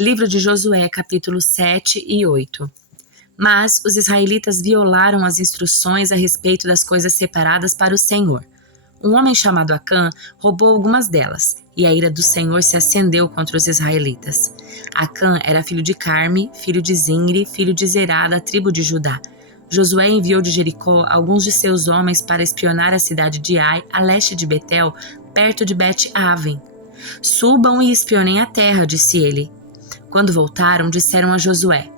Livro de Josué, capítulos 7 e 8. Mas os israelitas violaram as instruções a respeito das coisas separadas para o Senhor. Um homem chamado Acã roubou algumas delas, e a ira do Senhor se acendeu contra os israelitas. Acã era filho de Carme, filho de Zimri, filho de Zerá, da tribo de Judá. Josué enviou de Jericó alguns de seus homens para espionar a cidade de Ai, a leste de Betel, perto de Bet-Aven. Subam e espionem a terra, disse ele. Quando voltaram, disseram a Josué: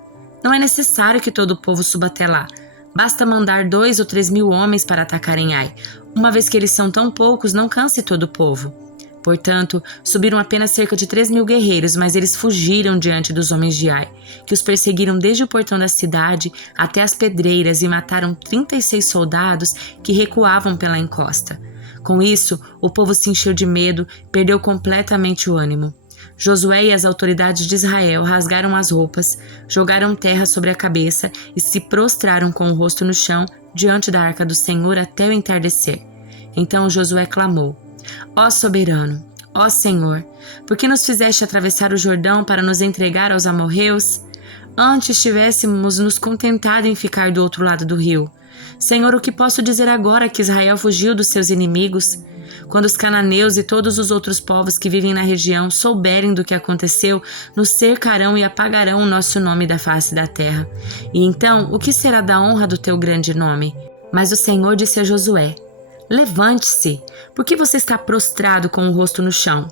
não é necessário que todo o povo suba até lá. Basta mandar 2 ou 3 mil homens para atacarem Ai. Uma vez que eles são tão poucos, não canse todo o povo. Portanto, subiram apenas cerca de 3 mil guerreiros, mas eles fugiram diante dos homens de Ai, que os perseguiram desde o portão da cidade até as pedreiras e mataram 36 soldados que recuavam pela encosta. Com isso, o povo se encheu de medo, perdeu completamente o ânimo. Josué e as autoridades de Israel rasgaram as roupas, jogaram terra sobre a cabeça e se prostraram com o rosto no chão diante da arca do Senhor até o entardecer. Então Josué clamou: ó soberano, ó Senhor, por que nos fizeste atravessar o Jordão para nos entregar aos amorreus? Antes tivéssemos nos contentado em ficar do outro lado do rio. Senhor, o que posso dizer agora que Israel fugiu dos seus inimigos? Quando os cananeus e todos os outros povos que vivem na região souberem do que aconteceu, nos cercarão e apagarão o nosso nome da face da terra. E então, o que será da honra do teu grande nome? Mas o Senhor disse a Josué: levante-se, por que você está prostrado com o rosto no chão?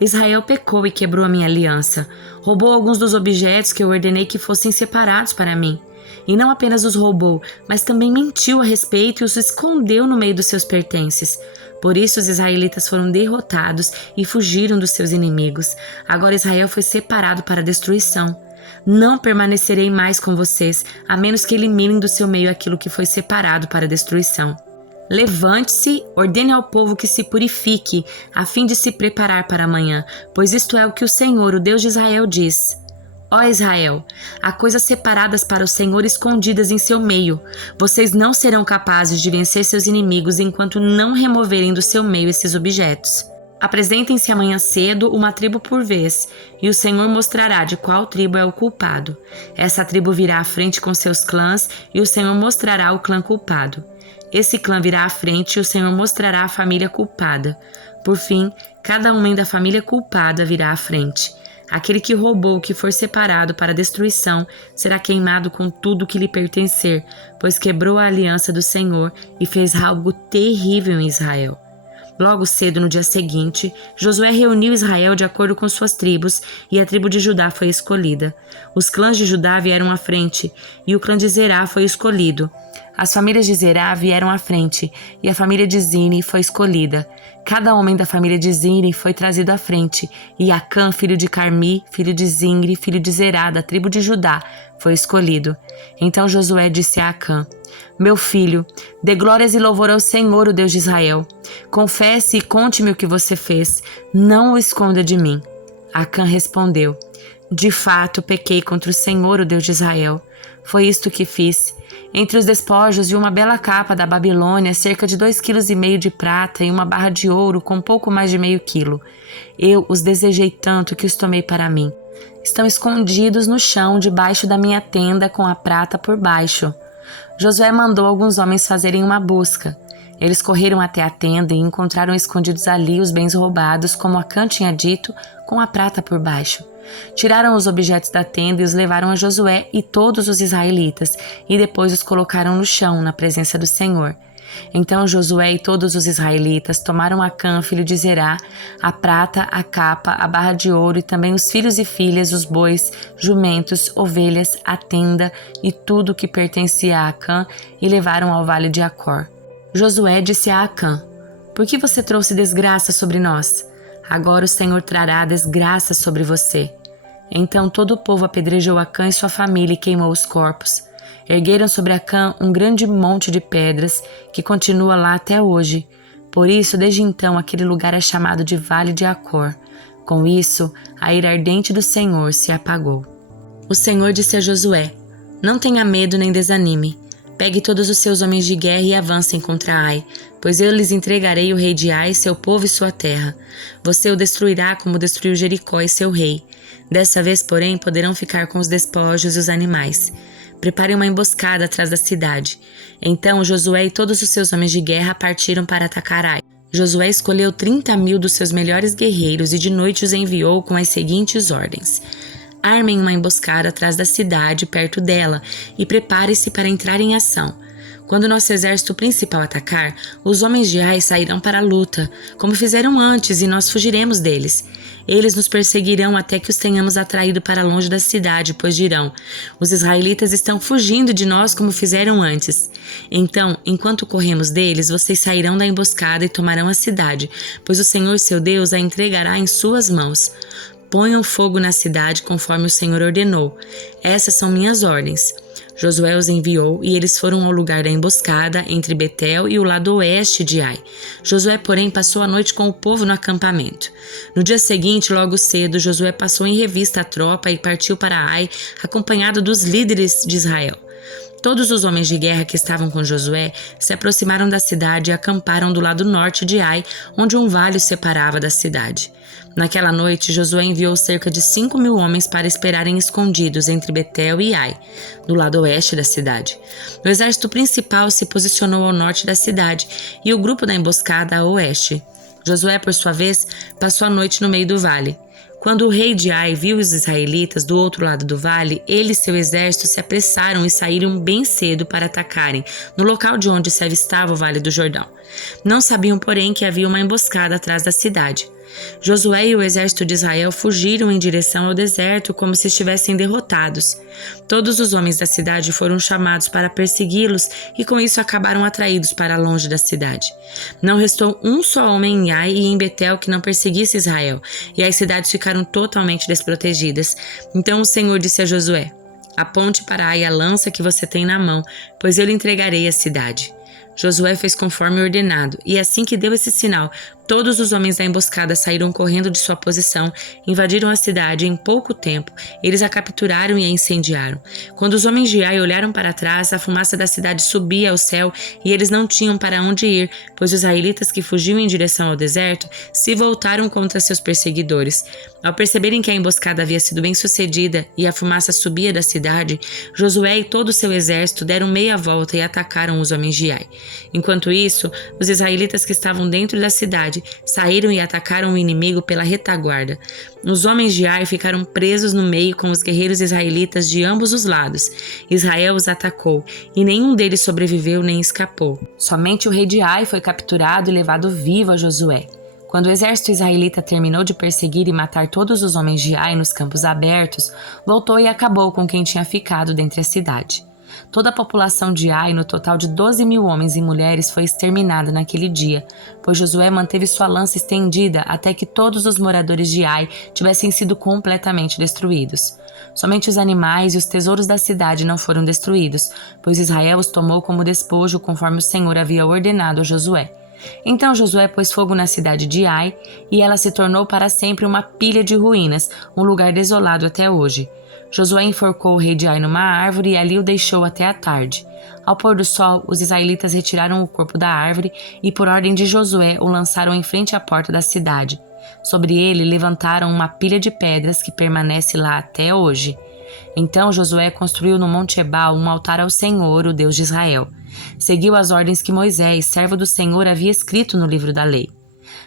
Israel pecou e quebrou a minha aliança, roubou alguns dos objetos que eu ordenei que fossem separados para mim. E não apenas os roubou, mas também mentiu a respeito e os escondeu no meio dos seus pertences. Por isso os israelitas foram derrotados e fugiram dos seus inimigos. Agora Israel foi separado para a destruição. Não permanecerei mais com vocês, a menos que eliminem do seu meio aquilo que foi separado para a destruição. Levante-se, ordene ao povo que se purifique, a fim de se preparar para amanhã, pois isto é o que o Senhor, o Deus de Israel, diz. Ó Israel, há coisas separadas para o Senhor escondidas em seu meio. Vocês não serão capazes de vencer seus inimigos enquanto não removerem do seu meio esses objetos. Apresentem-se amanhã cedo, uma tribo por vez, e o Senhor mostrará de qual tribo é o culpado. Essa tribo virá à frente com seus clãs, e o Senhor mostrará o clã culpado. Esse clã virá à frente e o Senhor mostrará a família culpada. Por fim, cada homem da família culpada virá à frente. Aquele que roubou o que for separado para a destruição será queimado com tudo que lhe pertencer, pois quebrou a aliança do Senhor e fez algo terrível em Israel. Logo cedo, no dia seguinte, Josué reuniu Israel de acordo com suas tribos, e a tribo de Judá foi escolhida. Os clãs de Judá vieram à frente, e o clã de Zerá foi escolhido. As famílias de Zerá vieram à frente, e a família de Zimri foi escolhida. Cada homem da família de Zimri foi trazido à frente, e Acã, filho de Carmi, filho de Zimri, filho de Zerá, da tribo de Judá, foi escolhido. Então Josué disse a Acã: meu filho, dê glórias e louvor ao Senhor, o Deus de Israel. Confesse e conte-me o que você fez, não o esconda de mim. Acã respondeu: de fato, pequei contra o Senhor, o Deus de Israel. Foi isto que fiz. Entre os despojos vi uma bela capa da Babilônia, cerca de 2,5 kg de prata e uma barra de ouro com pouco mais de meio quilo. Eu os desejei tanto que os tomei para mim. Estão escondidos no chão, debaixo da minha tenda, com a prata por baixo. Josué mandou alguns homens fazerem uma busca. Eles correram até a tenda e encontraram escondidos ali os bens roubados, como Acã tinha dito, com a prata por baixo. Tiraram os objetos da tenda e os levaram a Josué e todos os israelitas, e depois os colocaram no chão, na presença do Senhor. Então Josué e todos os israelitas tomaram Acã, filho de Zerá, a prata, a capa, a barra de ouro e também os filhos e filhas, os bois, jumentos, ovelhas, a tenda e tudo o que pertencia a Acã, e levaram ao vale de Acor. Josué disse a Acã: por que você trouxe desgraça sobre nós? Agora o Senhor trará desgraça sobre você. Então todo o povo apedrejou Acã e sua família e queimou os corpos. Ergueram sobre Acã um grande monte de pedras que continua lá até hoje. Por isso, desde então, aquele lugar é chamado de Vale de Acor. Com isso, a ira ardente do Senhor se apagou. O Senhor disse a Josué: não tenha medo nem desanime. Pegue todos os seus homens de guerra e avancem contra Ai, pois eu lhes entregarei o rei de Ai, seu povo e sua terra. Você o destruirá como destruiu Jericó e seu rei. Dessa vez, porém, poderão ficar com os despojos e os animais. Preparem uma emboscada atrás da cidade. Então Josué e todos os seus homens de guerra partiram para atacar Ai. Josué escolheu 30.000 dos seus melhores guerreiros e de noite os enviou com as seguintes ordens: armem uma emboscada atrás da cidade, perto dela, e prepare-se para entrar em ação. Quando nosso exército principal atacar, os homens de Ai sairão para a luta, como fizeram antes, e nós fugiremos deles. Eles nos perseguirão até que os tenhamos atraído para longe da cidade, pois dirão: os israelitas estão fugindo de nós como fizeram antes. Então, enquanto corremos deles, vocês sairão da emboscada e tomarão a cidade, pois o Senhor seu Deus a entregará em suas mãos. Ponham fogo na cidade conforme o Senhor ordenou. Essas são minhas ordens. Josué os enviou e eles foram ao lugar da emboscada entre Betel e o lado oeste de Ai. Josué, porém, passou a noite com o povo no acampamento. No dia seguinte, logo cedo, Josué passou em revista a tropa e partiu para Ai, acompanhado dos líderes de Israel. Todos os homens de guerra que estavam com Josué se aproximaram da cidade e acamparam do lado norte de Ai, onde um vale os separava da cidade. Naquela noite, Josué enviou cerca de 5.000 homens para esperarem escondidos entre Betel e Ai, do lado oeste da cidade. O exército principal se posicionou ao norte da cidade e o grupo da emboscada a oeste. Josué, por sua vez, passou a noite no meio do vale. Quando o rei de Ai viu os israelitas do outro lado do vale, ele e seu exército se apressaram e saíram bem cedo para atacarem, no local de onde se avistava o Vale do Jordão. Não sabiam, porém, que havia uma emboscada atrás da cidade. Josué e o exército de Israel fugiram em direção ao deserto como se estivessem derrotados. Todos os homens da cidade foram chamados para persegui-los e com isso acabaram atraídos para longe da cidade. Não restou um só homem em Ai e em Betel que não perseguisse Israel, e as cidades ficaram totalmente desprotegidas. Então o Senhor disse a Josué: aponte para Ai a lança que você tem na mão, pois eu lhe entregarei a cidade. Josué fez conforme ordenado, e assim que deu esse sinal, todos os homens da emboscada saíram correndo de sua posição, invadiram a cidade e em pouco tempo. Eles a capturaram e a incendiaram. Quando os homens de Ai olharam para trás, a fumaça da cidade subia ao céu e eles não tinham para onde ir, pois os israelitas que fugiam em direção ao deserto se voltaram contra seus perseguidores. Ao perceberem que a emboscada havia sido bem sucedida e a fumaça subia da cidade, Josué e todo o seu exército deram meia volta e atacaram os homens de Ai. Enquanto isso, os israelitas que estavam dentro da cidade saíram e atacaram o inimigo pela retaguarda. Os homens de Ai ficaram presos no meio com os guerreiros israelitas de ambos os lados. Israel os atacou, e nenhum deles sobreviveu nem escapou. Somente o rei de Ai foi capturado e levado vivo a Josué. Quando o exército israelita terminou de perseguir e matar todos os homens de Ai nos campos abertos, voltou e acabou com quem tinha ficado dentro da cidade. Toda a população de Ai, no total de 12.000 homens e mulheres, foi exterminada naquele dia, pois Josué manteve sua lança estendida até que todos os moradores de Ai tivessem sido completamente destruídos. Somente os animais e os tesouros da cidade não foram destruídos, pois Israel os tomou como despojo conforme o Senhor havia ordenado a Josué. Então Josué pôs fogo na cidade de Ai, e ela se tornou para sempre uma pilha de ruínas, um lugar desolado até hoje. Josué enforcou o rei de Ai numa árvore e ali o deixou até a tarde. Ao pôr do sol, os israelitas retiraram o corpo da árvore e, por ordem de Josué, o lançaram em frente à porta da cidade. Sobre ele levantaram uma pilha de pedras que permanece lá até hoje. Então Josué construiu no Monte Ebal um altar ao Senhor, o Deus de Israel. Seguiu as ordens que Moisés, servo do Senhor, havia escrito no livro da lei.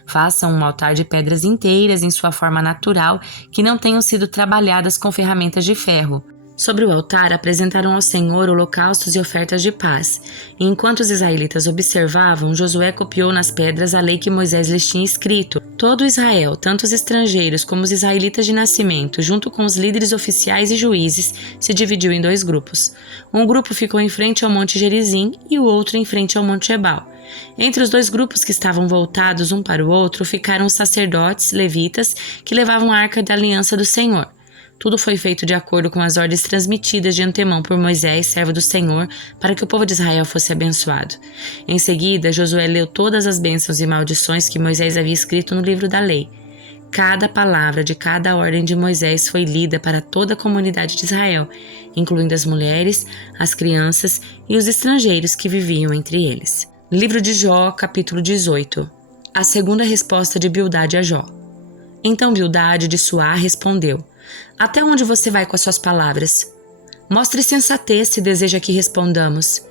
Façam um altar de pedras inteiras em sua forma natural, que não tenham sido trabalhadas com ferramentas de ferro. Sobre o altar apresentaram ao Senhor holocaustos e ofertas de paz. E enquanto os israelitas observavam, Josué copiou nas pedras a lei que Moisés lhes tinha escrito. Todo Israel, tanto os estrangeiros como os israelitas de nascimento, junto com os líderes oficiais e juízes, se dividiu em 2 grupos. Um grupo ficou em frente ao Monte Gerizim e o outro em frente ao Monte Ebal. Entre os 2 grupos que estavam voltados um para o outro ficaram os sacerdotes levitas que levavam a arca da aliança do Senhor. Tudo foi feito de acordo com as ordens transmitidas de antemão por Moisés, servo do Senhor, para que o povo de Israel fosse abençoado. Em seguida, Josué leu todas as bênçãos e maldições que Moisés havia escrito no livro da lei. Cada palavra de cada ordem de Moisés foi lida para toda a comunidade de Israel, incluindo as mulheres, as crianças e os estrangeiros que viviam entre eles. Livro de Jó, capítulo 18. A segunda resposta de Bildade a Jó. Então Bildade de Suá respondeu: Até onde você vai com as suas palavras? Mostre sensatez se deseja que respondamos.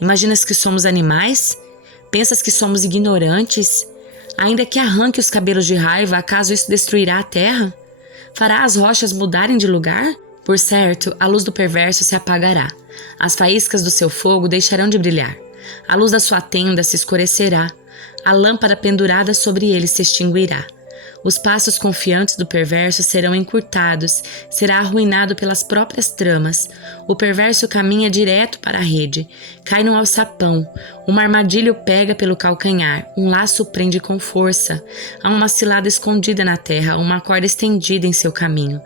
Imaginas que somos animais? Pensas que somos ignorantes? Ainda que arranque os cabelos de raiva, acaso isso destruirá a terra? Fará as rochas mudarem de lugar? Por certo, a luz do perverso se apagará. As faíscas do seu fogo deixarão de brilhar. A luz da sua tenda se escurecerá. A lâmpada pendurada sobre ele se extinguirá. Os passos confiantes do perverso serão encurtados, será arruinado pelas próprias tramas. O perverso caminha direto para a rede, cai num alçapão, uma armadilha o pega pelo calcanhar, um laço o prende com força. Há uma cilada escondida na terra, uma corda estendida em seu caminho.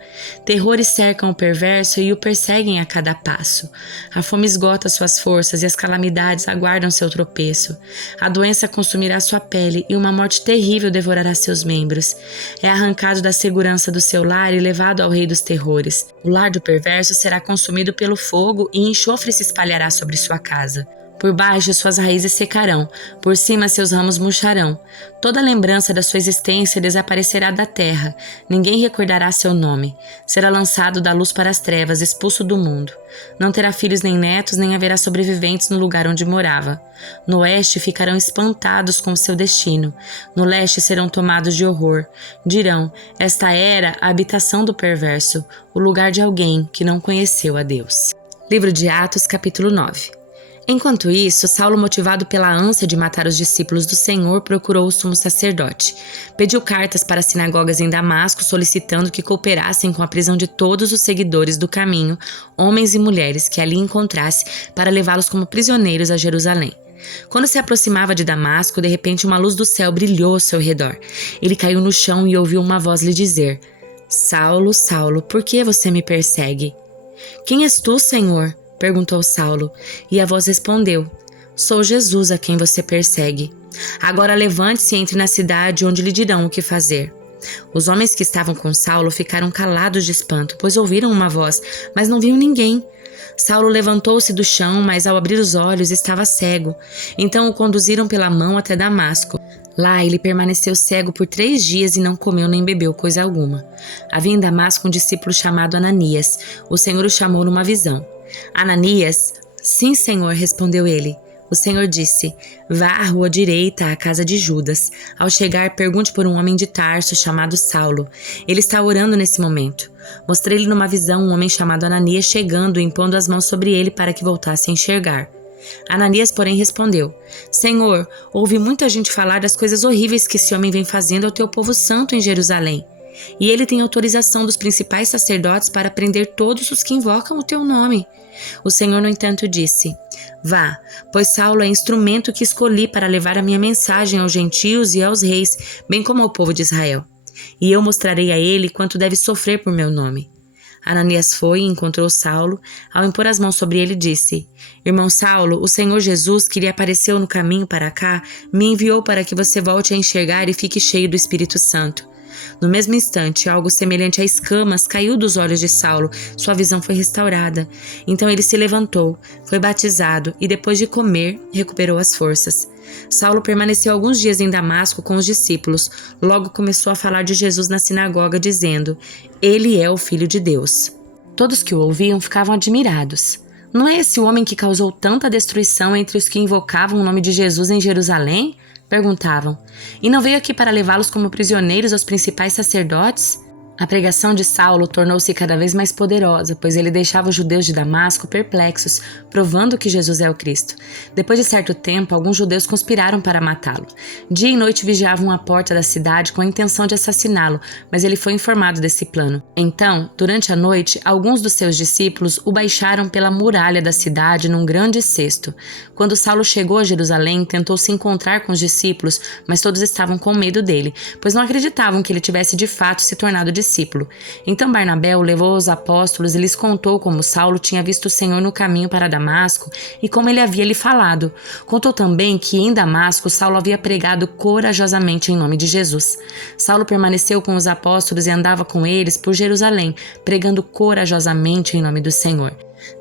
Terrores cercam o perverso e o perseguem a cada passo. A fome esgota suas forças e as calamidades aguardam seu tropeço. A doença consumirá sua pele e uma morte terrível devorará seus membros. É arrancado da segurança do seu lar e levado ao rei dos terrores. O lar do perverso será consumido pelo fogo e enxofre se espalhará sobre sua casa. Por baixo suas raízes secarão, por cima seus ramos murcharão. Toda lembrança da sua existência desaparecerá da terra, ninguém recordará seu nome. Será lançado da luz para as trevas, expulso do mundo. Não terá filhos nem netos, nem haverá sobreviventes no lugar onde morava. No oeste ficarão espantados com o seu destino. No leste serão tomados de horror. Dirão: esta era a habitação do perverso, o lugar de alguém que não conheceu a Deus. Livro de Atos, capítulo 9. Enquanto isso, Saulo, motivado pela ânsia de matar os discípulos do Senhor, procurou o sumo sacerdote. Pediu cartas para as sinagogas em Damasco, solicitando que cooperassem com a prisão de todos os seguidores do caminho, homens e mulheres que ali encontrasse, para levá-los como prisioneiros a Jerusalém. Quando se aproximava de Damasco, de repente uma luz do céu brilhou ao seu redor. Ele caiu no chão e ouviu uma voz lhe dizer: Saulo, Saulo, por que você me persegue? Quem és tu, Senhor? Perguntou Saulo, e a voz respondeu: Sou Jesus a quem você persegue. Agora levante-se e entre na cidade, onde lhe dirão o que fazer. Os homens que estavam com Saulo ficaram calados de espanto, pois ouviram uma voz, mas não viam ninguém. Saulo levantou-se do chão, mas ao abrir os olhos estava cego. Então o conduziram pela mão até Damasco. Lá ele permaneceu cego por 3 dias e não comeu nem bebeu coisa alguma. Havia em Damasco um discípulo chamado Ananias. O Senhor o chamou numa visão. Ananias, sim, Senhor, respondeu ele. O Senhor disse: Vá à rua direita, à casa de Judas. Ao chegar, pergunte por um homem de Tarso chamado Saulo. Ele está orando nesse momento. Mostrei-lhe numa visão um homem chamado Ananias chegando e impondo as mãos sobre ele para que voltasse a enxergar. Ananias, porém, respondeu: Senhor, ouvi muita gente falar das coisas horríveis que esse homem vem fazendo ao teu povo santo em Jerusalém. E ele tem autorização dos principais sacerdotes para prender todos os que invocam o teu nome. O Senhor, no entanto, disse: Vá, pois Saulo é instrumento que escolhi para levar a minha mensagem aos gentios e aos reis, bem como ao povo de Israel. E eu mostrarei a ele quanto deve sofrer por meu nome. Ananias foi e encontrou Saulo. Ao impor as mãos sobre ele, disse: Irmão Saulo, o Senhor Jesus, que lhe apareceu no caminho para cá, me enviou para que você volte a enxergar e fique cheio do Espírito Santo. No mesmo instante, algo semelhante a escamas caiu dos olhos de Saulo. Sua visão foi restaurada. Então ele se levantou, foi batizado e, depois de comer, recuperou as forças. Saulo permaneceu alguns dias em Damasco com os discípulos. Logo começou a falar de Jesus na sinagoga, dizendo: Ele é o Filho de Deus. Todos que o ouviam ficavam admirados. Não é esse o homem que causou tanta destruição entre os que invocavam o nome de Jesus em Jerusalém? Perguntavam. E não veio aqui para levá-los como prisioneiros aos principais sacerdotes? A pregação de Saulo tornou-se cada vez mais poderosa, pois ele deixava os judeus de Damasco perplexos, provando que Jesus é o Cristo. Depois de certo tempo, alguns judeus conspiraram para matá-lo. Dia e noite vigiavam a porta da cidade com a intenção de assassiná-lo, mas ele foi informado desse plano. Então, durante a noite, alguns dos seus discípulos o baixaram pela muralha da cidade num grande cesto. Quando Saulo chegou a Jerusalém, tentou se encontrar com os discípulos, mas todos estavam com medo dele, pois não acreditavam que ele tivesse de fato se tornado discípulo discípulo. Então Barnabé o levou aos apóstolos e lhes contou como Saulo tinha visto o Senhor no caminho para Damasco e como ele havia lhe falado. Contou também que em Damasco Saulo havia pregado corajosamente em nome de Jesus. Saulo permaneceu com os apóstolos e andava com eles por Jerusalém, pregando corajosamente em nome do Senhor.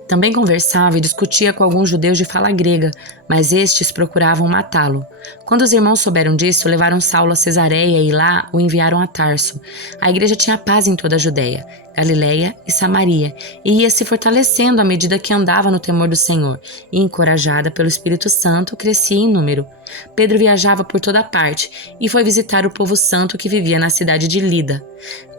Também conversava e discutia com alguns judeus de fala grega, mas estes procuravam matá-lo. Quando os irmãos souberam disso, levaram Saulo a Cesareia e lá o enviaram a Tarso. A igreja tinha paz em toda a Judeia, Galileia e Samaria, e ia se fortalecendo à medida que andava no temor do Senhor, e encorajada pelo Espírito Santo, crescia em número. Pedro viajava por toda parte e foi visitar o povo santo que vivia na cidade de Lida.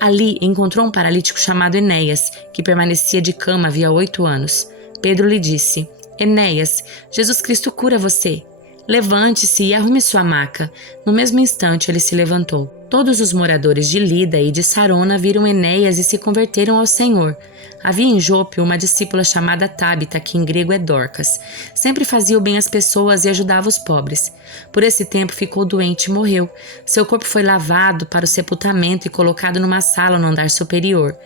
Ali encontrou um paralítico chamado Enéas, que permanecia de cama havia 8 anos. Pedro lhe disse: Enéas, Jesus Cristo cura você. Levante-se e arrume sua maca. No mesmo instante ele se levantou. Todos os moradores de Lida e de Sarona viram Enéas e se converteram ao Senhor. Havia em Jope uma discípula chamada Tábita, que em grego é Dorcas. Sempre fazia o bem às pessoas e ajudava os pobres. Por esse tempo ficou doente e morreu. Seu corpo foi lavado para o sepultamento e colocado numa sala no andar superior.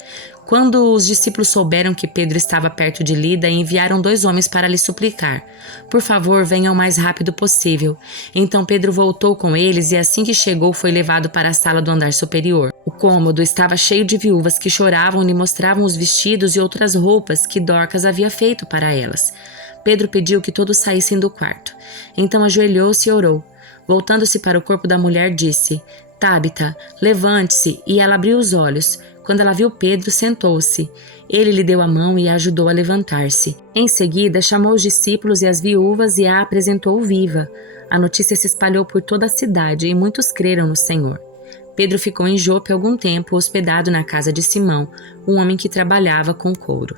Quando os discípulos souberam que Pedro estava perto de Lida, enviaram 2 homens para lhe suplicar: por favor, venha o mais rápido possível. Então Pedro voltou com eles e assim que chegou foi levado para a sala do andar superior. O cômodo estava cheio de viúvas que choravam e lhe mostravam os vestidos e outras roupas que Dorcas havia feito para elas. Pedro pediu que todos saíssem do quarto. Então ajoelhou-se e orou. Voltando-se para o corpo da mulher, disse: Tábita, levante-se, e ela abriu os olhos. Quando ela viu Pedro, sentou-se. Ele lhe deu a mão e a ajudou a levantar-se. Em seguida, chamou os discípulos e as viúvas e a apresentou viva. A notícia se espalhou por toda a cidade e muitos creram no Senhor. Pedro ficou em Jope algum tempo, hospedado na casa de Simão, um homem que trabalhava com couro.